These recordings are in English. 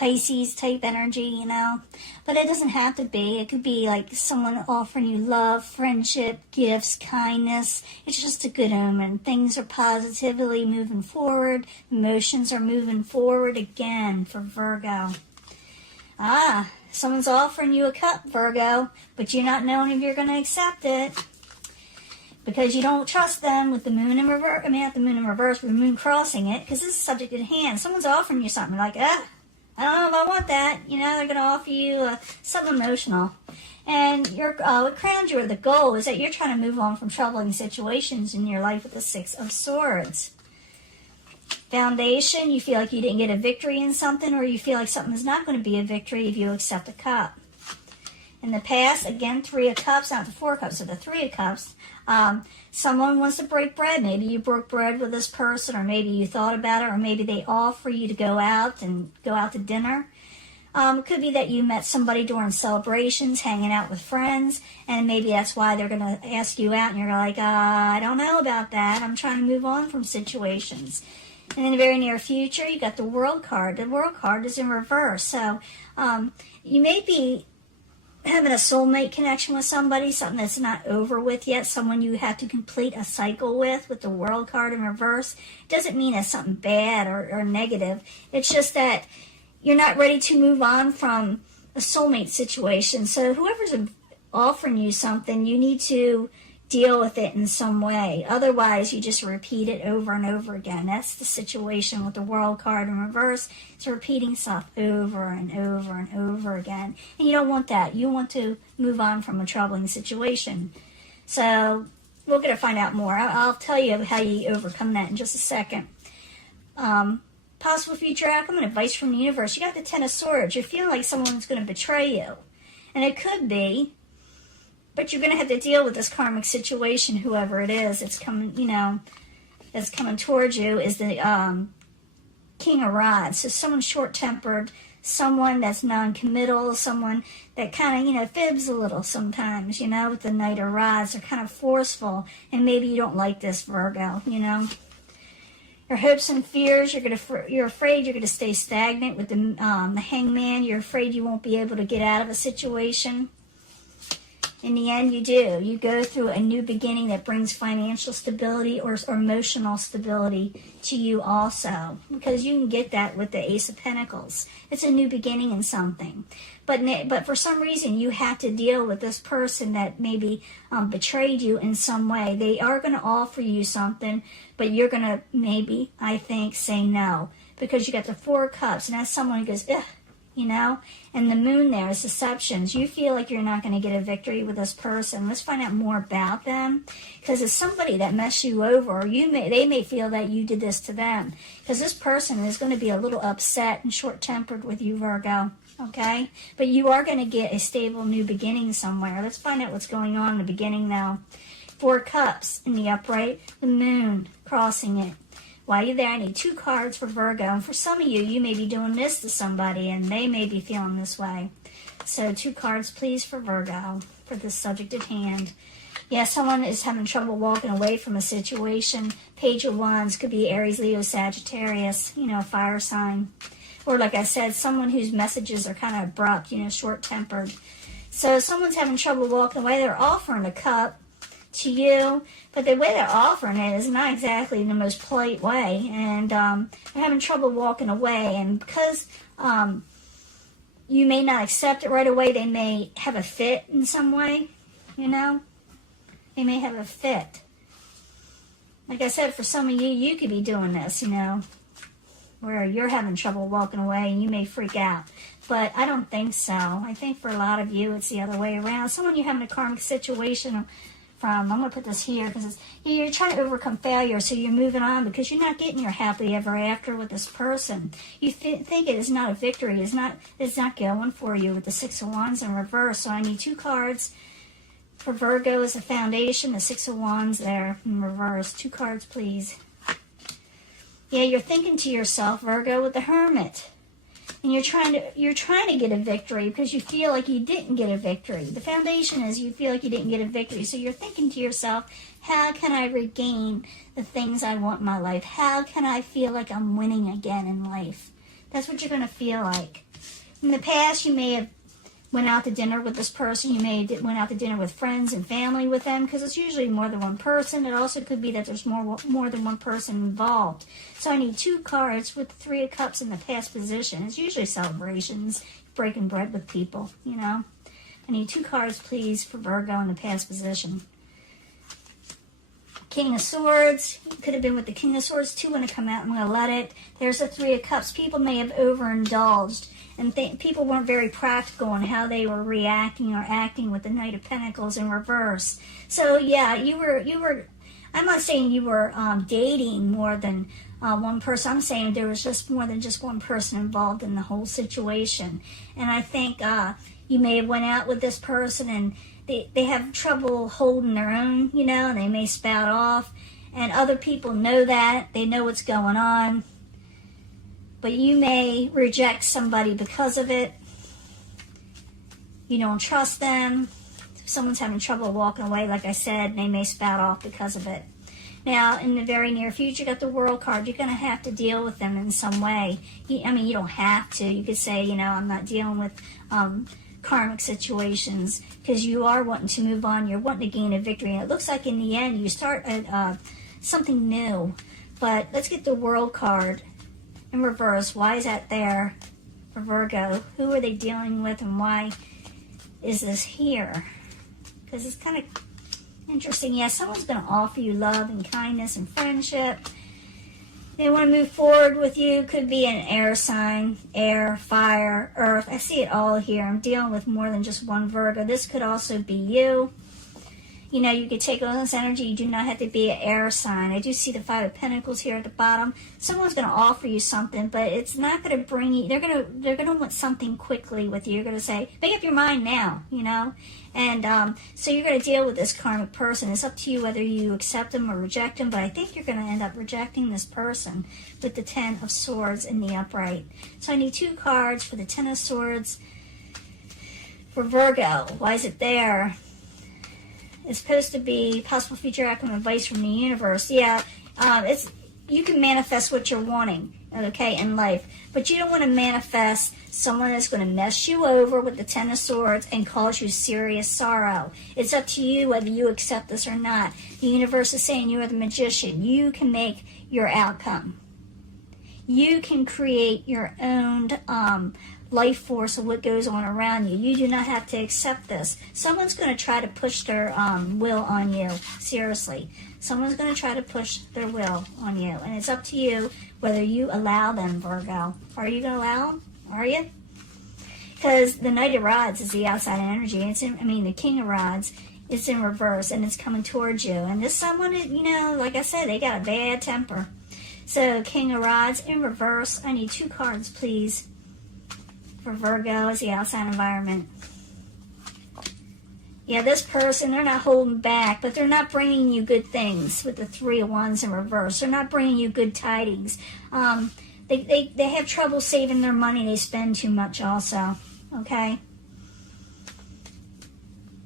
Pisces type energy, you know. But it doesn't have to be. It could be like someone offering you love, friendship, gifts, kindness. It's just a good omen. Things are positively moving forward. Emotions are moving forward again for Virgo. Someone's offering you a cup, Virgo, but you're not knowing if you're going to accept it because you don't trust them with the moon in reverse. I mean, not the moon in reverse, but the moon crossing it, because this is subject at hand. Someone's offering you something like, I don't know if I want that. You know, they're going to offer you something emotional. And what crowns you, or the goal, is that you're trying to move on from troubling situations in your life with the Six of Swords. Foundation, you feel like you didn't get a victory in something, or you feel like something is not going to be a victory if you accept a cup. In the past, again, Three of Cups, not the Four of Cups, so the Three of Cups. Someone wants to break bread. Maybe you broke bread with this person, or maybe you thought about it, or maybe they offer you to go out to dinner. It could be that you met somebody during celebrations, hanging out with friends, and maybe that's why they're going to ask you out, and you're like, I don't know about that. I'm trying to move on from situations. And in the very near future, you got the World card. The World card is in reverse. So you may be having a soulmate connection with somebody, something that's not over with yet, someone you have to complete a cycle with the World card in reverse. It doesn't mean it's something bad or negative. It's just that you're not ready to move on from a soulmate situation. So whoever's offering you something, you need to deal with it in some way. Otherwise, you just repeat it over and over again. That's the situation with the World card in reverse. It's repeating stuff over and over and over again. And you don't want that. You want to move on from a troubling situation. So we're going to find out more. I'll tell you how you overcome that in just a second. Possible future outcome and advice from the universe. You got the Ten of Swords. You're feeling like someone's going to betray you. And it could be, but you're going to have to deal with this karmic situation, whoever it is. It's coming, that's coming towards you is the King of Rods. So someone short-tempered, someone that's non-committal, someone that kind of, fibs a little sometimes, with the Knight of Rods. They're kind of forceful, and maybe you don't like this, Virgo, Your hopes and fears, you're afraid you're going to stay stagnant with the Hangman. You're afraid you won't be able to get out of a situation. In the end, you do. You go through a new beginning that brings financial stability or emotional stability to you also. Because you can get that with the Ace of Pentacles. It's a new beginning in something. But for some reason, you have to deal with this person that maybe betrayed you in some way. They are going to offer you something, but you're going to maybe, I think, say no. Because you got the Four of Cups, and that's someone who goes, ugh. And the moon there is deceptions. You feel like you're not going to get a victory with this person. Let's find out more about them, because it's somebody that messed you over, or they may feel that you did this to them, because this person is going to be a little upset and short-tempered with you, Virgo, okay? But you are going to get a stable new beginning somewhere. Let's find out what's going on in the beginning now. Four of Cups in the upright, the moon crossing it. While you're there, I need 2 cards for Virgo. And for some of you, you may be doing this to somebody, and they may be feeling this way. So 2 cards, please, for Virgo, for this subject at hand. Yeah, someone is having trouble walking away from a situation. Page of Wands could be Aries, Leo, Sagittarius, a fire sign. Or, like I said, someone whose messages are kind of abrupt, short-tempered. So someone's having trouble walking away. They're offering a cup to you, but the way they're offering it is not exactly the most polite way, and they're having trouble walking away, and because you may not accept it right away, they may have a fit in some way, they may have a fit. Like I said, for some of you, you could be doing this, where you're having trouble walking away, and you may freak out, but I don't think so. I think for a lot of you, it's the other way around. Someone you're having a karmic situation from, I'm going to put this here, because you're trying to overcome failure, so you're moving on because you're not getting your happily ever after with this person. You think it is not a victory. It's not going for you with the Six of Wands in reverse. So I need 2 cards for Virgo as a foundation, the Six of Wands there in reverse. 2 cards, please. Yeah, you're thinking to yourself, Virgo, with the Hermit. And you're trying to get a victory because you feel like you didn't get a victory. The foundation is you feel like you didn't get a victory. So you're thinking to yourself, how can I regain the things I want in my life? How can I feel like I'm winning again in life? That's what you're going to feel like. In the past, you may have went out to dinner with this person. You may have went out to dinner with friends and family with them, because it's usually more than one person. It also could be that there's more than one person involved. So I need 2 cards with the 3 of Cups in the past position. It's usually celebrations, breaking bread with people, you know. I need 2 cards, please, for Virgo in the past position. King of Swords. You could have been with the King of Swords. 2 want to come out. I'm going to let it. There's the 3 of Cups. People may have overindulged, and people weren't very practical on how they were reacting or acting with the Knight of Pentacles in reverse. So yeah, you were. I'm not saying you were dating more than one person. I'm saying there was just more than just one person involved in the whole situation. And I think you may have went out with this person and they have trouble holding their own, you know, and they may spout off. And other people know that. They know what's going on. But you may reject somebody because of it. You don't trust them. If someone's having trouble walking away, like I said, they may spout off because of it. Now, in the very near future, you got the World card. You're going to have to deal with them in some way. I mean, you don't have to. You could say, you know, I'm not dealing with karmic situations, because you are wanting to move on. You're wanting to gain a victory. And it looks like in the end, you start at something new. But let's get the World card in reverse. Why is that there for Virgo? Who are they dealing with, and why is this here? Because it's kind of interesting. Yeah, someone's going to offer you love and kindness and friendship. They want to move forward with you. Could be an air sign, air, fire, earth. I see it all here. I'm dealing with more than just one Virgo. This could also be you. You know, you could take all this energy. You do not have to be an air sign. I do see the 5 of Pentacles here at the bottom. Someone's going to offer you something, but it's not going to bring you. They're going to want something quickly with you. You're going to say, make up your mind now, you know. And so you're going to deal with this karmic person. It's up to you whether you accept them or reject them, but I think you're going to end up rejecting this person with the 10 of Swords in the upright. So I need 2 cards for the 10 of Swords for Virgo. Why is it there? It's supposed to be possible future outcome advice from the universe. Yeah, you can manifest what you're wanting, okay, in life. But you don't want to manifest someone that's going to mess you over with the 10 of Swords and cause you serious sorrow. It's up to you whether you accept this or not. The universe is saying you are the magician. You can make your outcome. You can create your own life force of what goes on around you. You do not have to accept this. Someone's going to try to push their will on you. Seriously. Someone's going to try to push their will on you. And it's up to you whether you allow them, Virgo. Are you going to allow them? Are you? Because the Knight of Rods is the outside energy. The King of Rods, it's in reverse and it's coming towards you. And this someone, you know, like I said, they got a bad temper. So King of Rods in reverse. I need 2 cards, please, for Virgo as the outside environment. Yeah, this person, they're not holding back, but they're not bringing you good things with the 3 of Wands in reverse. They're not bringing you good tidings. They have trouble saving their money. They spend too much also, okay?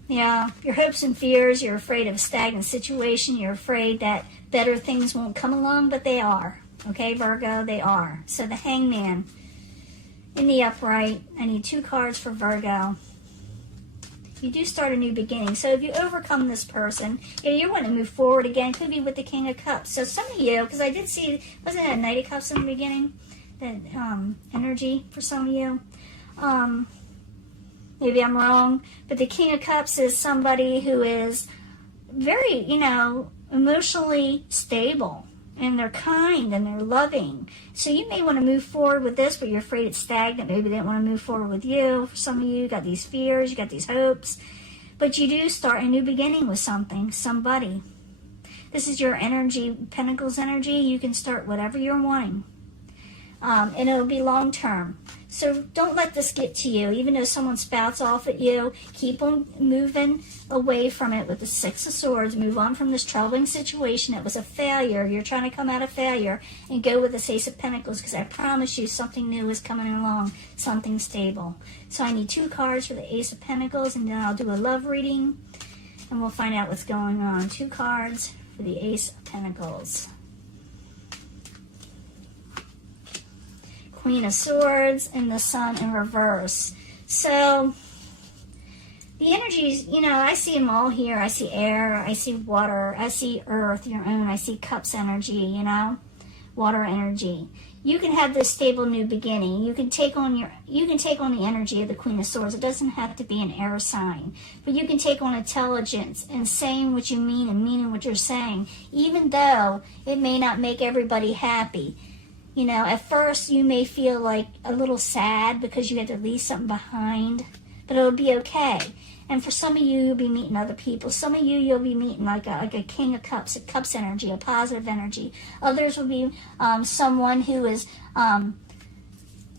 Yeah, your hopes and fears, you're afraid of a stagnant situation. You're afraid that better things won't come along, but they are. Okay, Virgo, they are. So the Hangman in the upright. I need 2 cards for Virgo. You do start a new beginning. So if you overcome this person, you're wanting to move forward again. Could be with the King of Cups. So some of you, because I did see, wasn't it a Knight of Cups in the beginning? That energy for some of you. Maybe I'm wrong. But the King of Cups is somebody who is very, emotionally stable. And they're kind and they're loving. So you may want to move forward with this, but you're afraid it's stagnant. Maybe they don't want to move forward with you. For some of you, you got these fears, you got these hopes. But you do start a new beginning with something, somebody. This is your energy, Pentacles energy. You can start whatever you're wanting. And it'll be long term. So don't let this get to you. Even though someone spouts off at you, keep on moving away from it with the 6 of Swords. Move on from this troubling situation. It was a failure. You're trying to come out of failure and go with this Ace of Pentacles, because I promise you something new is coming along, something stable. So I need 2 cards for the Ace of Pentacles, and then I'll do a love reading, and we'll find out what's going on. 2 cards for the Ace of Pentacles. Queen of Swords and the Sun in reverse. So the energies, you know, I see them all here. I see air, I see water, I see earth, your own, I see cups energy, you know, water energy. You can have this stable new beginning. You can take on the energy of the Queen of Swords. It doesn't have to be an air sign, but you can take on intelligence and saying what you mean and meaning what you're saying, even though it may not make everybody happy. You know, at first you may feel like a little sad because you had to leave something behind, but it'll be okay. And for some of you, you'll be meeting other people. Some of you, you'll be meeting like a King of Cups, a Cups energy, a positive energy. Others will be someone who is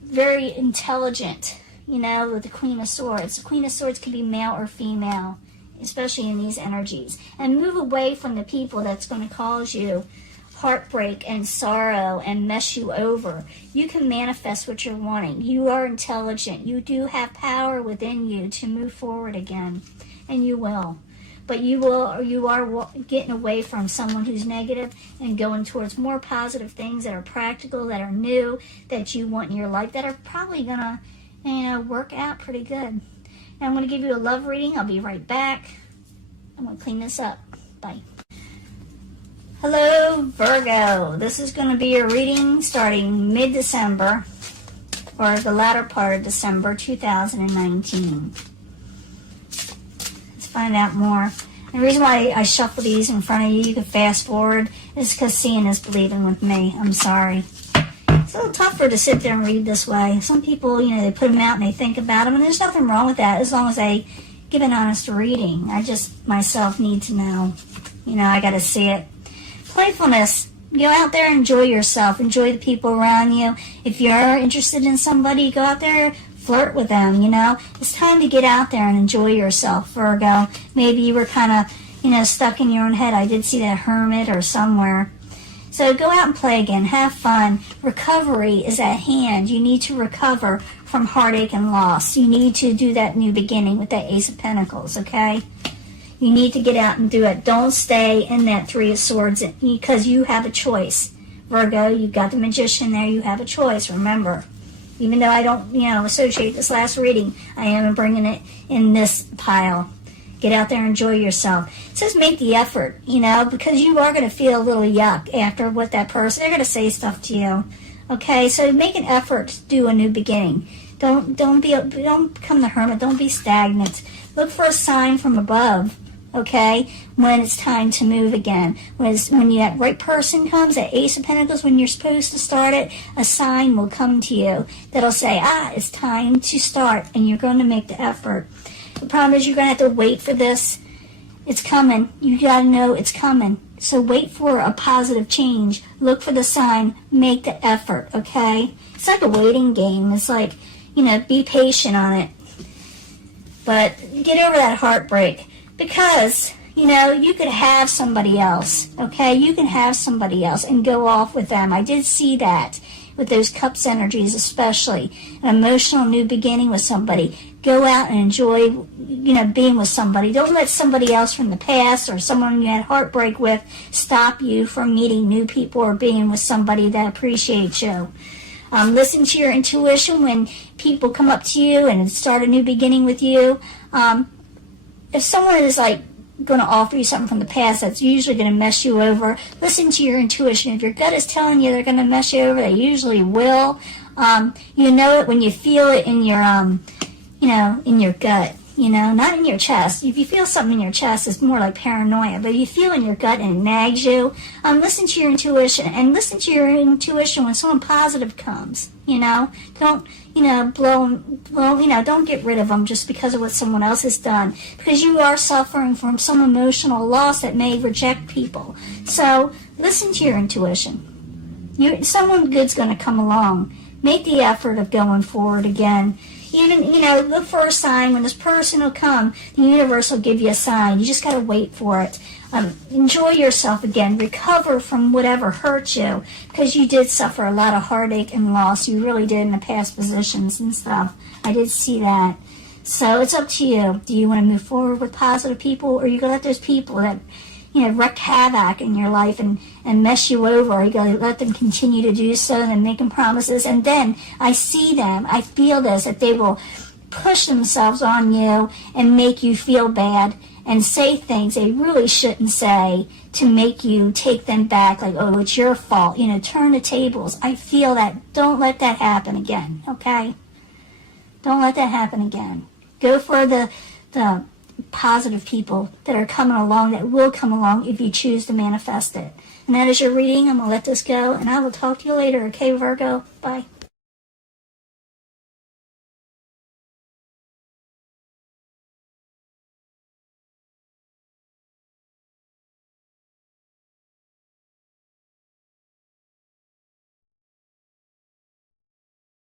very intelligent, you know, with the Queen of Swords. The Queen of Swords can be male or female, especially in these energies. And move away from the people that's going to cause you heartbreak and sorrow and mess you over. You can manifest what you're wanting. You are intelligent. You do have power within you to move forward again, and you will. But you are getting away from someone who's negative and going towards more positive things that are practical, that are new, that you want in your life, that are probably gonna, you know, work out pretty good. And I'm gonna give you a love reading. I'll be right back. I'm gonna clean this up. Bye. Hello, Virgo. This is going to be your reading starting mid-December, or the latter part of December 2019. Let's find out more. And the reason why I shuffle these in front of you, you can fast forward, is because seeing is believing with me. I'm sorry. It's a little tougher to sit there and read this way. Some people, you know, they put them out and they think about them, and there's nothing wrong with that as long as they give an honest reading. I just myself need to know. You know, I got to see it. Playfulness. Go out there and enjoy yourself. Enjoy the people around you. If you're interested in somebody, go out there, flirt with them, you know. It's time to get out there and enjoy yourself, Virgo. Maybe you were kind of, you know, stuck in your own head. I did see that hermit or somewhere. So go out and play again. Have fun. Recovery is at hand. You need to recover from heartache and loss. You need to do that new beginning with that Ace of Pentacles, okay? You need to get out and do it. Don't stay in that Three of Swords because you have a choice. Virgo, you've got the Magician there. You have a choice, remember. Even though I don't, you know, associate this last reading, I am bringing it in this pile. Get out there and enjoy yourself. It says make the effort, you know, because you are going to feel a little yuck after what that person, they're going to say stuff to you. Okay, so make an effort to do a new beginning. Don't become the hermit. Don't be stagnant. Look for a sign from above. Okay, when it's time to move again. When that right person comes, that Ace of Pentacles, when you're supposed to start it, a sign will come to you that'll say, it's time to start, and you're going to make the effort. The problem is you're going to have to wait for this. It's coming. You got to know it's coming. So wait for a positive change. Look for the sign. Make the effort, okay? It's like a waiting game. It's like, you know, be patient on it. But get over that heartbreak. Because, you know, you could have somebody else, okay? You can have somebody else and go off with them. I did see that with those Cups energies, especially. An emotional new beginning with somebody. Go out and enjoy, you know, being with somebody. Don't let somebody else from the past or someone you had heartbreak with stop you from meeting new people or being with somebody that appreciates you. Listen to your intuition when people come up to you and start a new beginning with you. If someone is like going to offer you something from the past that's usually going to mess you over, listen to your intuition. If your gut is telling you they're going to mess you over, they usually will. You know it when you feel it in your, you know, in your gut. You know, not in your chest. If you feel something in your chest, it's more like paranoia. But if you feel in your gut and it nags you, listen to your intuition. And listen to your intuition when someone positive comes. You know, don't, you know, you know, don't get rid of them just because of what someone else has done. Because you are suffering from some emotional loss that may reject people. So listen to your intuition. Someone good's going to come along. Make the effort of going forward again. Even, you know, look for a sign. When this person will come, the universe will give you a sign. You just got to wait for it. Enjoy yourself again. Recover from whatever hurt you, because you did suffer a lot of heartache and loss. You really did in the past positions and stuff. I did see that. So it's up to you. Do you want to move forward with positive people, or are you going to let those people that, wreak havoc in your life and mess you over. You gotta let them continue to do so and then making promises. And then I see them, I feel this, that they will push themselves on you and make you feel bad and say things they really shouldn't say to make you take them back, like, oh, it's your fault. Turn the tables. I feel that. Don't let that happen again, okay? Don't let that happen again. Go for the positive people that are coming along, that will come along if you choose to manifest it. And that is your reading. I'm going to let this go, and I will talk to you later, okay, Virgo? Bye.